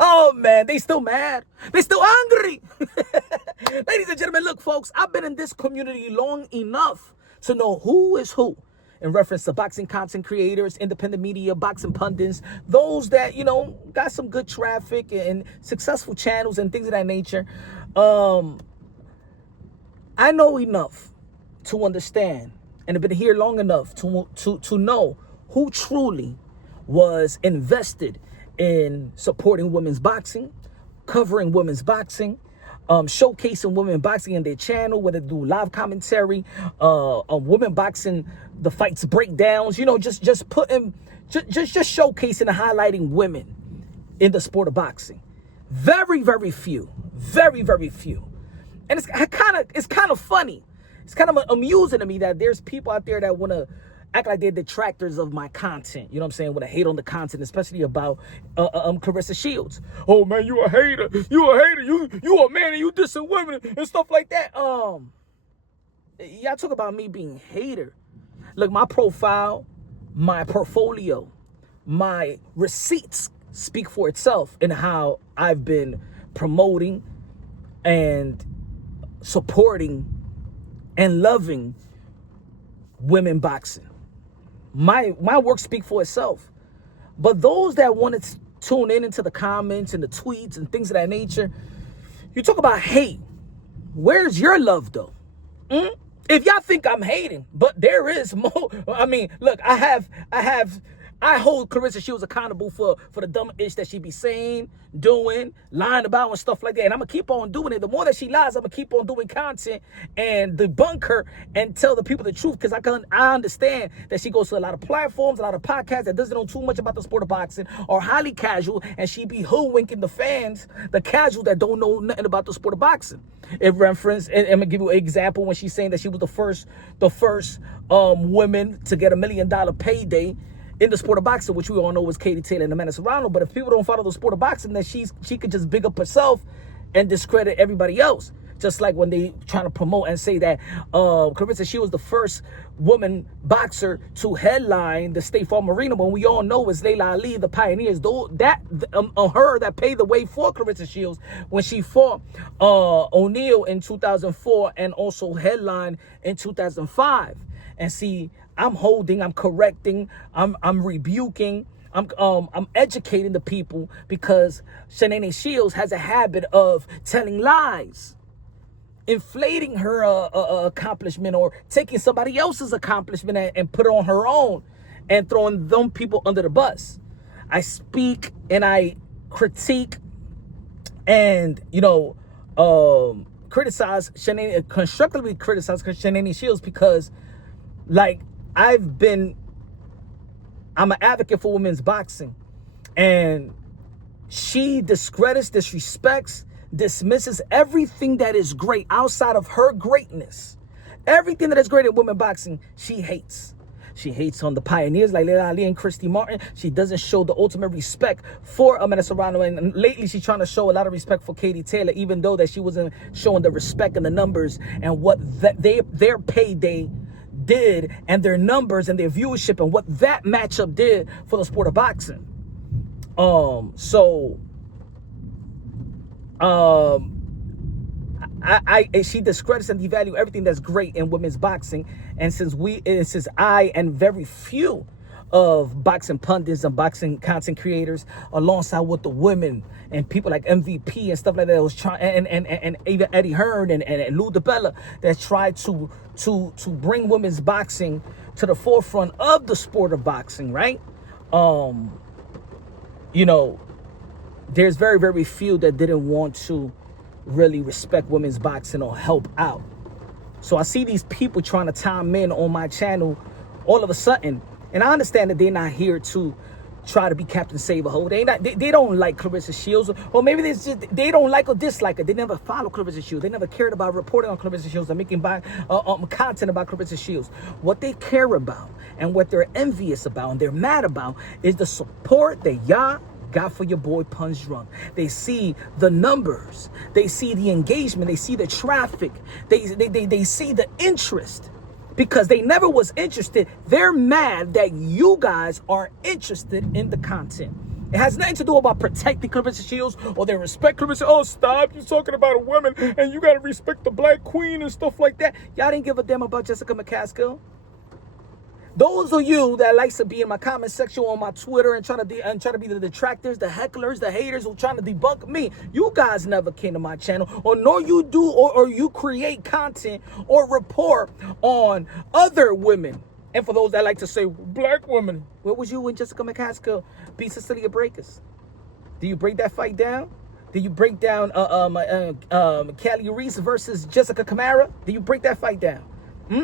Oh, man, they still mad. They still angry. Ladies and gentlemen, look, folks, I've been in this community long enough to know who is who in reference to boxing content creators, independent media, boxing pundits, those that, got some good traffic and successful channels and things of that nature. I know enough to understand and have been here long enough to know who truly was invested in supporting women's boxing, covering women's boxing, showcasing women boxing in their channel, whether they do live commentary, women boxing, the fights breakdowns, just putting, just showcasing and highlighting women in the sport of boxing. Very, very few, very, very few. And it's kind of funny. It's kind of amusing to me that there's people out there that want to act like they're detractors of my content. You know what I'm saying? Want to hate on the content, especially about Claressa Shields. Oh man, you a hater. You a hater. You a man and you dissing women and stuff like that. Y'all talk about me being hater. Look, my profile, my portfolio, my receipts speak for itself in how I've been promoting and supporting and loving women boxing. My work speak for itself. But those that want to tune in into the comments and the tweets and things of that nature, you talk about hate. Where's your love though? If y'all think I'm hating, but there is more. I mean, look, I hold Clarissa Shields accountable for the dumb ish that she be saying, doing, lying about and stuff like that. And I'm going to keep on doing it. The more that she lies, I'm going to keep on doing content and debunk her and tell the people the truth. Because I understand that she goes to a lot of platforms, a lot of podcasts that doesn't know too much about the sport of boxing or highly casual. And she be hoodwinking the fans, the casual that don't know nothing about the sport of boxing. In reference, and I'm going to give you an example when she's saying that she was the first woman to get $1 million payday in the sport of boxing, which we all know was Katie Taylor and Amanda Serrano. But if people don't follow the sport of boxing, then she could just big up herself and discredit everybody else. Just like when they trying to promote and say that Clarissa, she was the first woman boxer to headline the State Farm Arena, when we all know it's Layla Ali, the pioneers. Though that her that paved the way for Clarissa Shields when she fought O'Neal in 2004 and also headlined in 2005. And see, I'm holding, I'm correcting, I'm rebuking, I'm educating the people, because Claressa Shields has a habit of telling lies, inflating her accomplishment, or taking somebody else's accomplishment and put it on her own and throwing them people under the bus. I speak and I critique and, criticize constructively criticize Claressa Shields, because like I'm an advocate for women's boxing, and she discredits, disrespects, dismisses everything that is great outside of her greatness. Everything that is great in women boxing, she hates. She hates on the pioneers like Layla Ali and Christy Martin. She doesn't show the ultimate respect for Amanda Serrano. And lately, she's trying to show a lot of respect for Katie Taylor, even though that she wasn't showing the respect and the numbers and what their payday did, and their numbers and their viewership, and what that matchup did for the sport of boxing. She discredits and devalues everything that's great in women's boxing. And since I and very few of boxing pundits and boxing content creators, alongside with the women and people like MVP and stuff like that, was trying, and even Eddie Hearn and Lou DiBella, that tried to bring women's boxing to the forefront of the sport of boxing, right? There's very, very few that didn't want to really respect women's boxing or help out. So I see these people trying to chime in on my channel all of a sudden, and I understand that they're not here to try to be Captain Save-A-Ho. They don't like Clarissa Shields, or maybe they don't like or dislike her. They never follow Clarissa Shields. They never cared about reporting on Clarissa Shields or making content about Clarissa Shields. What they care about and what they're envious about and they're mad about is the support that y'all got for your boy Punch Drunk. They see the numbers, they see the engagement, they see the traffic, they see the interest. Because they never was interested. They're mad that you guys are interested in the content. It has nothing to do about protecting Clarissa Shields or they respect Clarissa. Oh, stop. You're talking about a woman and you got to respect the black queen and stuff like that. Y'all didn't give a damn about Jessica McCaskill. Those of you that likes to be in my comment section on my Twitter and trying to be the detractors, the hecklers, the haters who trying to debunk me, you guys never came to my channel, or nor you do, or you create content or report on other women. And for those that like to say black women, where was you when Jessica McCaskill beat Cecilia Breakers? Do you break that fight down? Did you break down Callie Reese versus Jessica Camara? Did you break that fight down?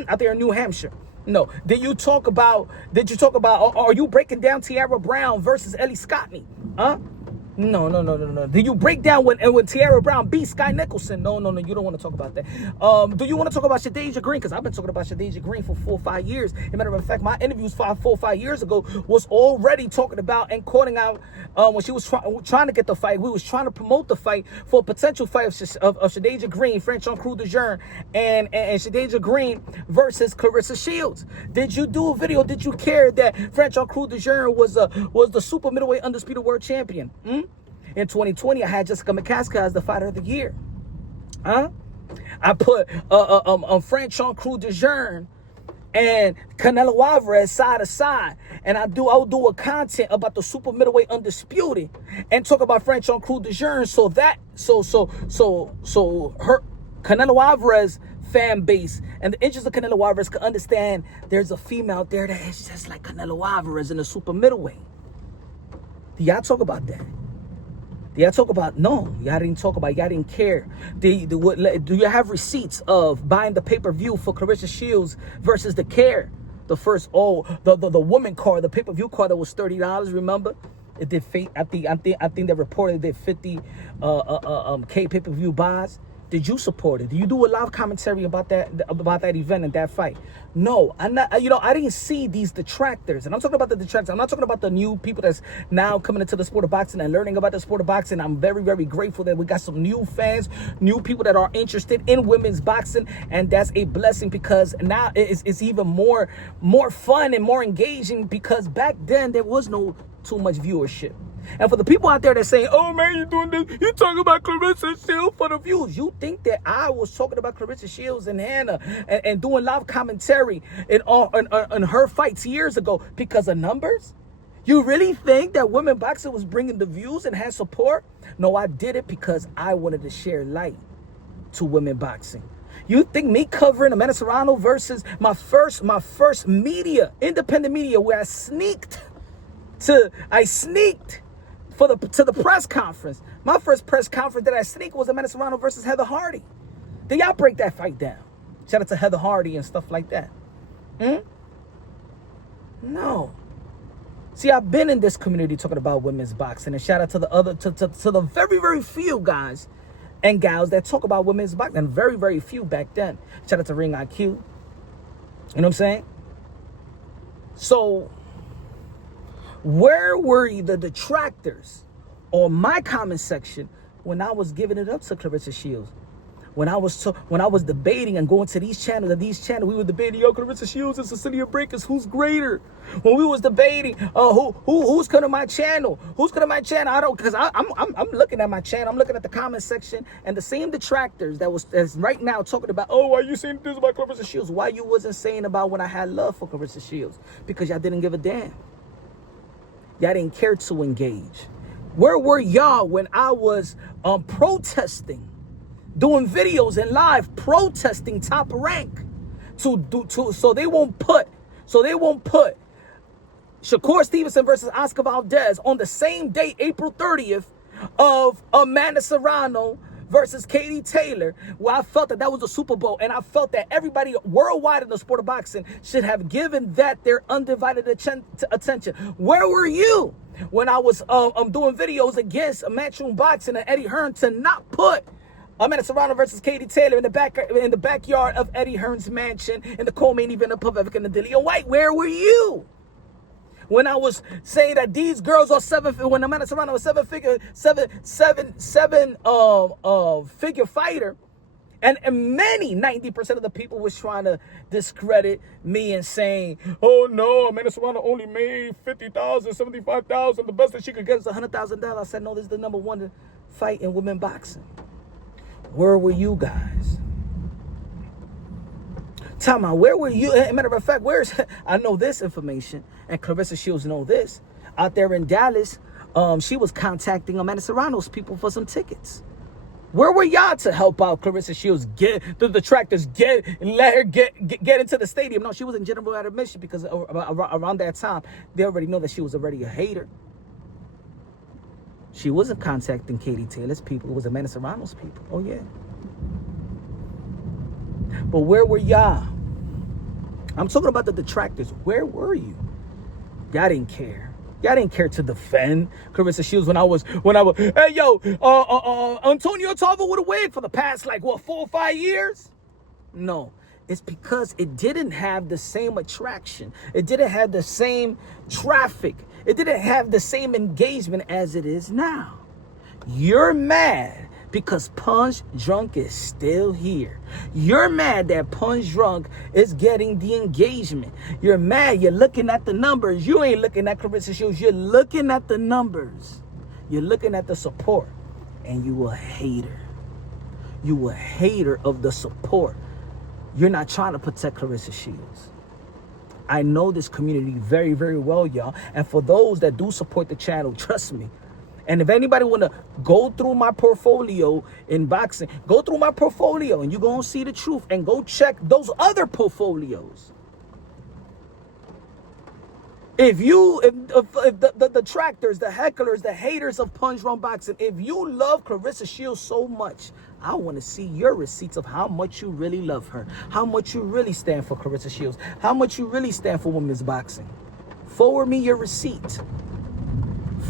Out there in New Hampshire? No. Did you talk about, are you breaking down Tiara Brown versus Ellie Scottney? Huh? No. Did you break down when Tiara Brown beat Sky Nicholson? No. You don't want to talk about that. Do you want to talk about Shadeja Green? Because I've been talking about Shadeja Green for 4 or 5 years. As a matter of fact, my interviews 4 or 5 years ago was already talking about and calling out when she was trying to get the fight. We was trying to promote the fight for a potential fight of Shadeja Green, French on Crew de Jeune, and Shadeja Green versus Claressa Shields. Did you do a video? Did you care that French on Crew de Jeune was the super middleweight undisputed world champion? In 2020, I had Jessica McCaskill as the fighter of the year. Huh? I put French on Crew de Jeune and Canelo Alvarez side to side, and I'll do a content about the super middleweight undisputed and talk about French on Crew de Jeune, so her Canelo Alvarez fan base and the interest of Canelo Alvarez can understand there's a female out there that is just like Canelo Alvarez in the super middleweight. Do y'all talk about that? Y'all talk about, no, y'all didn't talk about, y'all didn't care. Do you have receipts of buying the pay-per-view for Clarissa Shields versus the Care? The first, the woman card, the pay-per-view card that was $30, remember? It did, I think they reported they did 50 K pay-per-view buys. Did you support it? Do you do a live commentary about that event and that fight? No, I'm not. I didn't see these detractors, and I'm talking about the detractors. I'm not talking about the new people that's now coming into the sport of boxing and learning about the sport of boxing. I'm very, very grateful that we got some new fans, new people that are interested in women's boxing, and that's a blessing because now it's even more fun and more engaging because back then there was no too much viewership. And for the people out there that say, oh man, you're doing this, you're talking about Clarissa Shields for the views. You think that I was talking about Clarissa Shields and Hannah and doing live commentary on her fights years ago because of numbers? You really think that women boxing was bringing the views and had support? No, I did it because I wanted to share light to women boxing. You think me covering Amanda Serrano versus my first media, independent media, where I sneaked to the press conference. My first press conference that I sneaked was Amanda Serrano versus Heather Hardy. Then y'all break that fight down. Shout out to Heather Hardy and stuff like that. No. See, I've been in this community talking about women's boxing, and shout out to the very, very few guys and gals that talk about women's boxing, and very, very few back then. Shout out to Ring IQ. You know what I'm saying? So, where were the detractors on my comment section when I was giving it up to Clarissa Shields? When I was debating and going to these channels, we were debating, yo, Clarissa Shields and Cecilia Breakers, who's greater? When we was debating, who's coming to my channel? Who's coming to my channel? Because I'm looking at my channel, I'm looking at the comment section, and the same detractors that's right now talking about, oh, why you saying this about Clarissa Shields? Why you wasn't saying about when I had love for Clarissa Shields? Because y'all didn't give a damn. Y'all didn't care to engage. Where were y'all when I was protesting, doing videos and live protesting Top Rank so they won't put Shakur Stevenson versus Oscar Valdez on the same day, April 30th, of Amanda Serrano versus Katie Taylor, where I felt that was a Super Bowl, and I felt that everybody worldwide in the sport of boxing should have given that their undivided attention. Where were you when I was doing videos against Matchroom Boxing and Eddie Hearn to not put Amanda Serrano versus Katie Taylor in the backyard of Eddie Hearn's mansion in the co-main event of Povetkin and Dillian White? Where were you when I was saying that these girls are when Amanda Serrano was seven figure fighter, And many, 90% of the people was trying to discredit me and saying, oh no, Amanda Serrano only made 50,000, 75,000. The best that she could get is $100,000. I said, no, this is the number one fight in women boxing. Where were you guys? Tell me, where were you? As a matter of fact, I know this information, and Clarissa Shields know this. Out there in Dallas, she was contacting Amanda Serrano's people for some tickets. Where were y'all to help out Clarissa Shields, get the detractors, let her get into the stadium? No, she was in general admission because around that time, they already know that she was already a hater. She wasn't contacting Katie Taylor's people. It was Amanda Serrano's people. Oh, yeah. But where were y'all? I'm talking about the detractors. Where were you? Y'all didn't care. Y'all didn't care to defend Clarissa Shields when I was, hey, yo, Antonio Tarver with a wig for the past, 4 or 5 years? No, it's because it didn't have the same attraction. It didn't have the same traffic. It didn't have the same engagement as it is now. You're mad because Punch Drunk is still here. You're mad that Punch Drunk is getting the engagement. You're mad. You're looking at the numbers. You ain't looking at Clarissa Shields. You're looking at the numbers. You're looking at the support. And you a hater. You a hater of the support. You're not trying to protect Clarissa Shields. I know this community very, very well, y'all. And for those that do support the channel, trust me. And if anybody want to go through my portfolio in boxing, go through my portfolio and you're going to see the truth, and go check those other portfolios. If the detractors, the hecklers, the haters of Punch Drunk Boxing, if you love Clarissa Shields so much, I want to see your receipts of how much you really love her, how much you really stand for Clarissa Shields, how much you really stand for women's boxing. Forward me your receipt.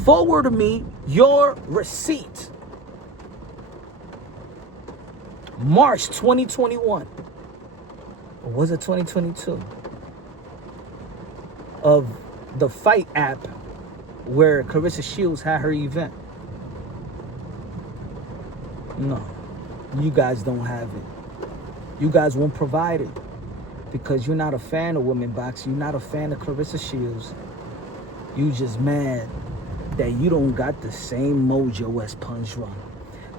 Forward me your receipt. March 2021. Or was it 2022? Of the Fight app where Clarissa Shields had her event. No, you guys don't have it. You guys won't provide it because you're not a fan of women boxing. You're not a fan of Clarissa Shields. You just mad that you don't got the same mojo as Punch Drunk,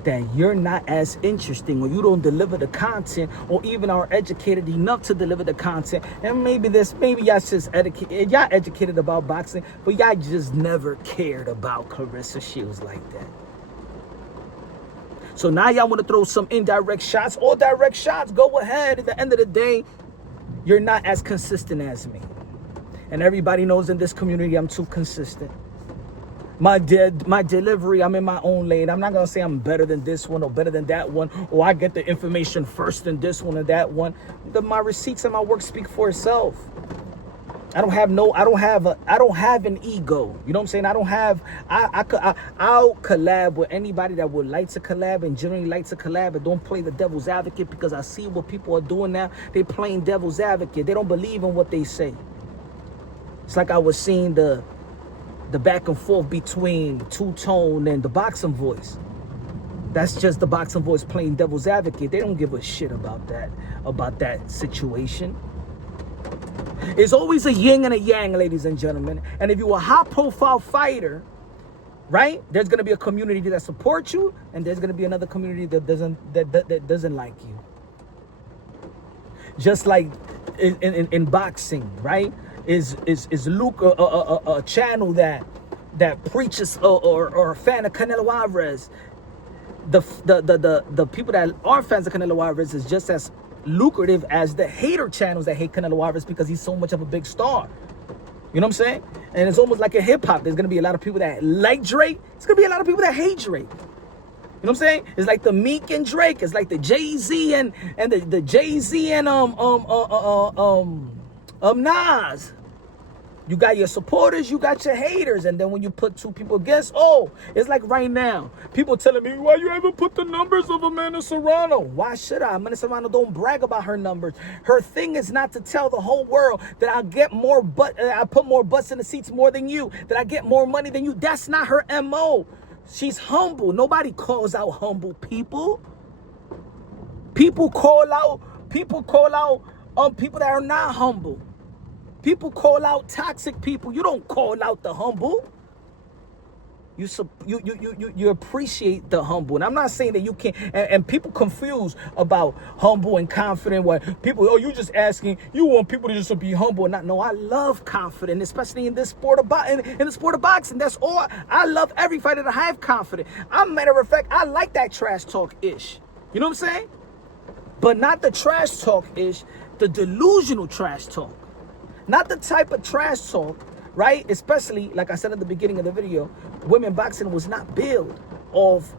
that you're not as interesting, or you don't deliver the content, or even are educated enough to deliver the content. And maybe y'all just educated, y'all educated about boxing, but y'all just never cared about Clarissa Shields like that. So now y'all want to throw some indirect shots or direct shots. Go ahead. At the end of the day, you're not as consistent as me. And everybody knows in this community I'm too consistent. My delivery, I'm in my own lane. I'm not going to say I'm better than this one or better than that one, or I get the information first than this one or that one. My receipts and my work speak for itself. I don't have an ego. You know what I'm saying? I'll collab with anybody that would like to collab and generally like to collab, and don't play the devil's advocate, because I see what people are doing now. They playing devil's advocate. They don't believe in what they say. It's like I was seeing the back and forth between Two Tone and the Boxing Voice. That's just the Boxing Voice playing devil's advocate. They don't give a shit about that situation. It's always a yin and a yang, ladies and gentlemen. And if you're a high-profile fighter, right, there's going to be a community that supports you, and there's going to be another community that doesn't like you. Just like in boxing, right? Is Luke a channel that preaches or a fan of Canelo Alvarez? The people that are fans of Canelo Alvarez is just as lucrative as the hater channels that hate Canelo Alvarez because he's so much of a big star. You know what I'm saying? And it's almost like a hip hop. There's gonna be a lot of people that like Drake. It's gonna be a lot of people that hate Drake. You know what I'm saying? It's like the Meek and Drake. It's like the Jay-Z and the Jay-Z and Nas. You got your supporters, you got your haters, and then when you put two people against, it's like right now, people telling me, why you ever put the numbers of Amanda Serrano? Why should I? Amanda Serrano don't brag about her numbers. Her thing is not to tell the whole world that I put more butts in the seats more than you, that I get more money than you. That's not her MO. She's humble. Nobody calls out humble people. People call out people that are not humble. People call out toxic people. You don't call out the humble. You appreciate the humble. And I'm not saying that you can't, and people confuse about humble and confident. What people, you just asking, you want people to just be humble and not. No, I love confident, especially in this sport of in the sport of boxing. That's all. I love every fighter to have confident. Matter of fact, I like that trash talk ish. You know what I'm saying? But not the trash talk ish, the delusional trash talk. Not the type of trash talk, right? Especially, like I said at the beginning of the video, women boxing was not built off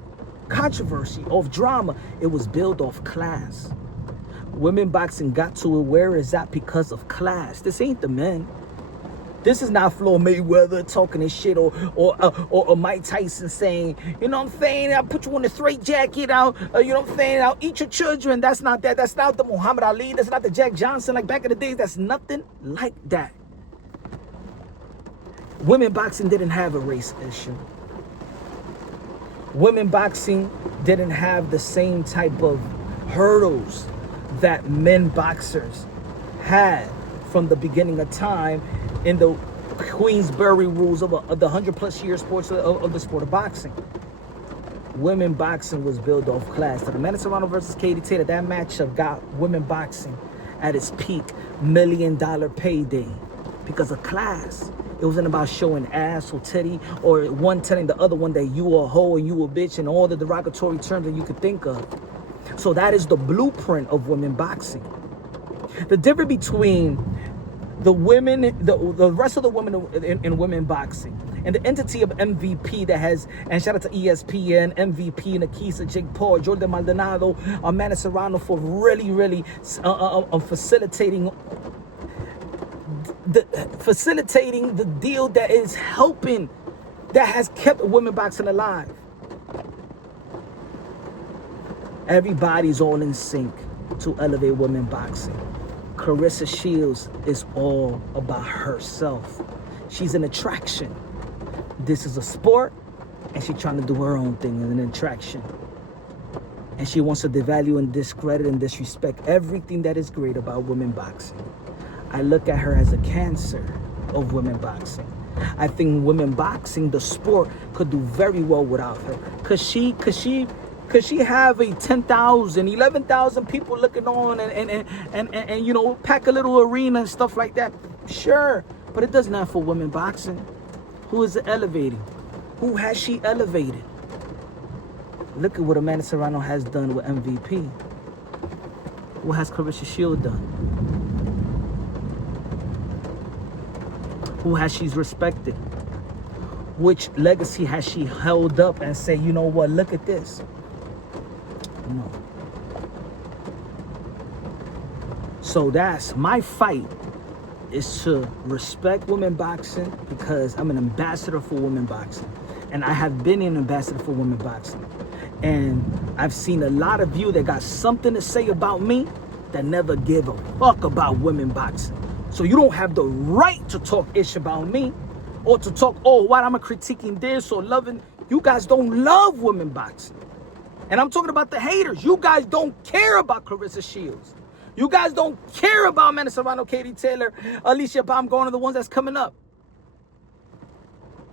controversy, off drama. It was built off class. Women boxing got to where it's at because of class. This ain't the men. This is not Floyd Mayweather talking this shit or Mike Tyson saying, you know what I'm saying, I'll put you on the straight jacket, you know what I'm saying, I'll eat your children. That's not that. That's not the Muhammad Ali. That's not the Jack Johnson like back in the days. That's nothing like that. Women boxing didn't have a race issue. Women boxing didn't have the same type of hurdles that men boxers had from the beginning of time in the Queensberry rules of the 100+ year sports of the sport of boxing. Women boxing was built off class. So the Amanda Serrano versus Katie Taylor, that matchup got women boxing at its peak $1 million payday because of class. It wasn't about showing ass or titty or one telling the other one that you a hoe and you a bitch and all the derogatory terms that you could think of. So that is the blueprint of women boxing. The difference between the women, the rest of the women in women boxing and the entity of MVP that has, and shout out to ESPN, MVP, Nakisa, Jake Paul, Jordan Maldonado, Amanda Serrano for really facilitating the deal that is helping, that has kept women boxing alive. Everybody's all in sync to elevate women boxing. Clarissa Shields is all about herself. She's an attraction. This is a sport, and she's trying to do her own thing in an attraction. And she wants to devalue and discredit and disrespect everything that is great about women boxing. I look at her as a cancer of women boxing. I think women boxing, the sport, could do very well without her. Could she have a 10,000, 11,000 people looking on and you know, pack a little arena and stuff like that? Sure, but it does not for women boxing. Who is it elevating? Who has she elevated? Look at what Amanda Serrano has done with MVP. What has Claressa Shields done? Who has she respected? Which legacy has she held up and say, you know what, look at this? No. So that's my fight, is to respect women boxing because I'm an ambassador for women boxing. And I have been an ambassador for women boxing. And I've seen a lot of you that got something to say about me that never give a fuck about women boxing. So you don't have the right to talk ish about me or to talk, oh, what I'm critiquing this or loving. You guys don't love women boxing. And I'm talking about the haters. You guys don't care about Claressa Shields. You guys don't care about Amanda Serrano, Katie Taylor, Alicia Baumgartner, the ones that's coming up.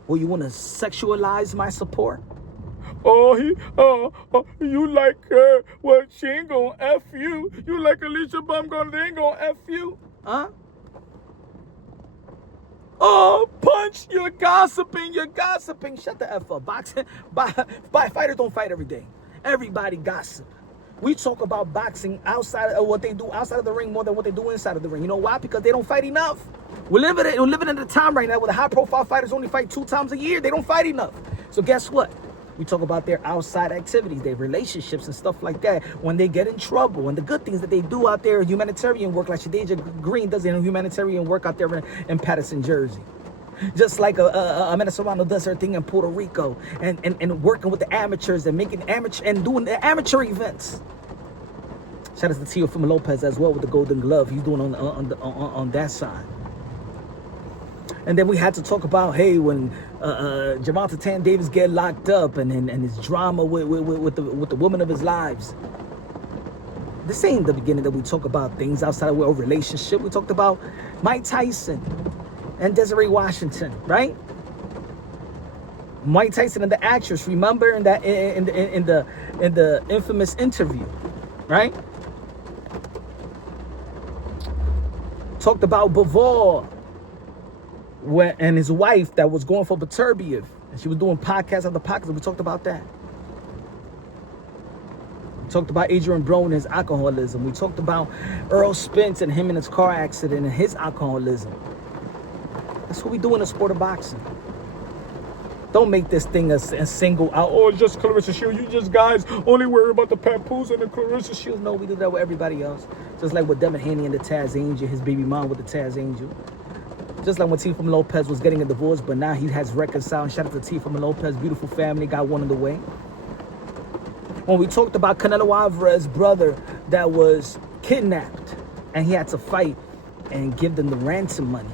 Well, you want to sexualize my support? Oh, you like her. Well, she ain't gonna F you. You like Alicia Baumgartner, they ain't gonna F you. Huh? Oh, punch, you're gossiping. Shut the F up. Boxing, fighters don't fight every day. Everybody gossip. We talk about boxing outside of what they do outside of the ring more than what they do inside of the ring. You know why? Because they don't fight enough. We're living in a time right now where the high-profile fighters only fight 2 times a year. They don't fight enough. So guess what? We talk about their outside activities, their relationships and stuff like that, when they get in trouble, and the good things that they do out there, humanitarian work, like Shadeja Green does in humanitarian work out there in Patterson, Jersey. Just like Amanda Serrano does her thing in Puerto Rico and working with the amateurs and making doing the amateur events. Shout out to Teofimo Lopez as well with the Golden Glove. He's doing on that side. And then we had to talk about, hey, when Gervonta Tank Davis get locked up and his drama with the woman of his lives. This ain't the beginning that we talk about things outside of our relationship. We talked about Mike Tyson and Desiree Washington, right? Mike Tyson and the actress, remember in the infamous interview, right? Talked about Bavor and his wife that was going for Baturbiev, and she was doing podcast after podcast. We talked about that. We talked about Adrian Brown and his alcoholism. We talked about Earl Spence and him in his car accident and his alcoholism. That's what we do in the sport of boxing. Don't make this thing a single out. Oh, it's just Claressa Shields. You just guys only worry about the Papoose and the Claressa Shields. No, we do that with everybody else. Just like with Devin Haney and the Taz Angel, his baby mom with the Taz Angel. Just like when Tifam Lopez was getting a divorce, but now he has reconciled. Shout out to Tifam Lopez, beautiful family, got one in the way. When we talked about Canelo Alvarez's brother that was kidnapped and he had to fight and give them the ransom money.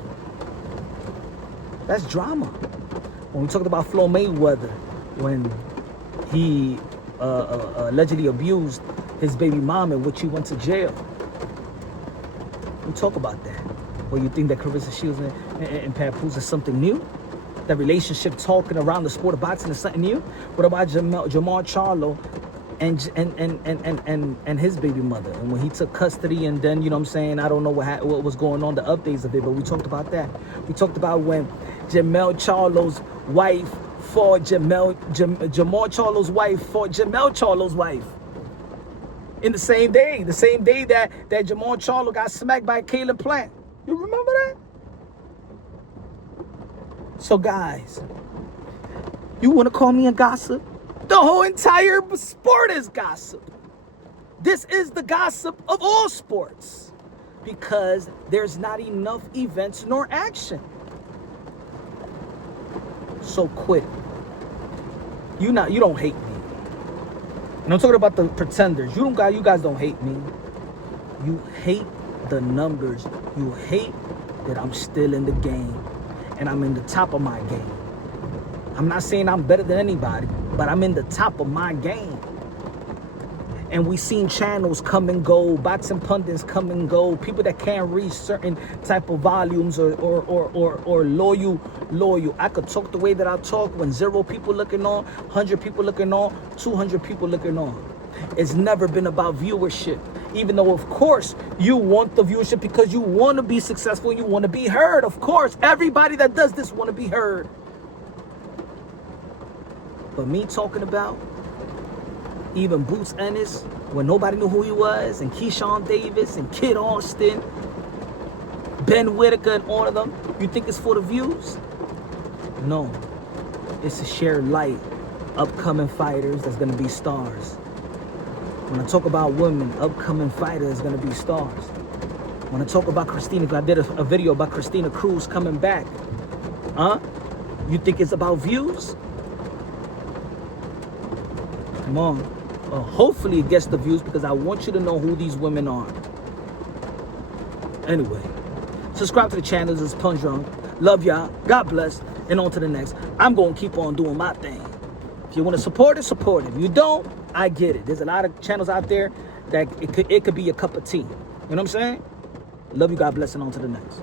That's drama. When we talked about Flo Mayweather, when he allegedly abused his baby mom in which he went to jail. We talk about that. Well, you think that Clarissa Shields and Papoose is something new? That relationship talking around the sport of boxing is something new? What about Jamal Charlo and his baby mother? And when he took custody and then, you know what I'm saying, I don't know what was going on, the updates of it, but we talked about that. We talked about when Jamal Charlo's wife fought Jamal Charlo's wife fought Jamel Charlo's wife. In the same day that Jamal Charlo got smacked by Caleb Plant. You remember that? So guys, you want to call me a gossip? The whole entire sport is gossip. This is the gossip of all sports because there's not enough events nor action. So quit. You don't hate me. And I'm talking about the pretenders. You guys don't hate me. You hate the numbers. You hate that I'm still in the game and I'm in the top of my game. I'm not saying I'm better than anybody, but I'm in the top of my game. And we seen channels come and go, boxing pundits come and go, people that can't read certain type of volumes or loyal. I could talk the way that I talk when 0 people looking on, 100 people looking on, 200 people looking on. It's never been about viewership. Even though, of course, you want the viewership because you want to be successful and you want to be heard. Of course, everybody that does this want to be heard. But me talking about even Boots Ennis, when nobody knew who he was, and Keyshawn Davis, and Kid Austin, Ben Whitaker, and all of them, you think it's for the views? No. It's to share light. Upcoming fighters that's going to be stars. When I talk about women, upcoming fighters going to be stars. When I talk about Christina, I did a video about Christina Cruz coming back. You think it's about views? Come on. Hopefully it gets the views because I want you to know who these women are. Anyway, subscribe to the channel. This is Punch Drunk. Love y'all. God bless. And on to the next. I'm going to keep on doing my thing. If you want to support it, support it. If you don't, I get it. There's a lot of channels out there that it could be a cup of tea. You know what I'm saying? Love you. God bless. And on to the next.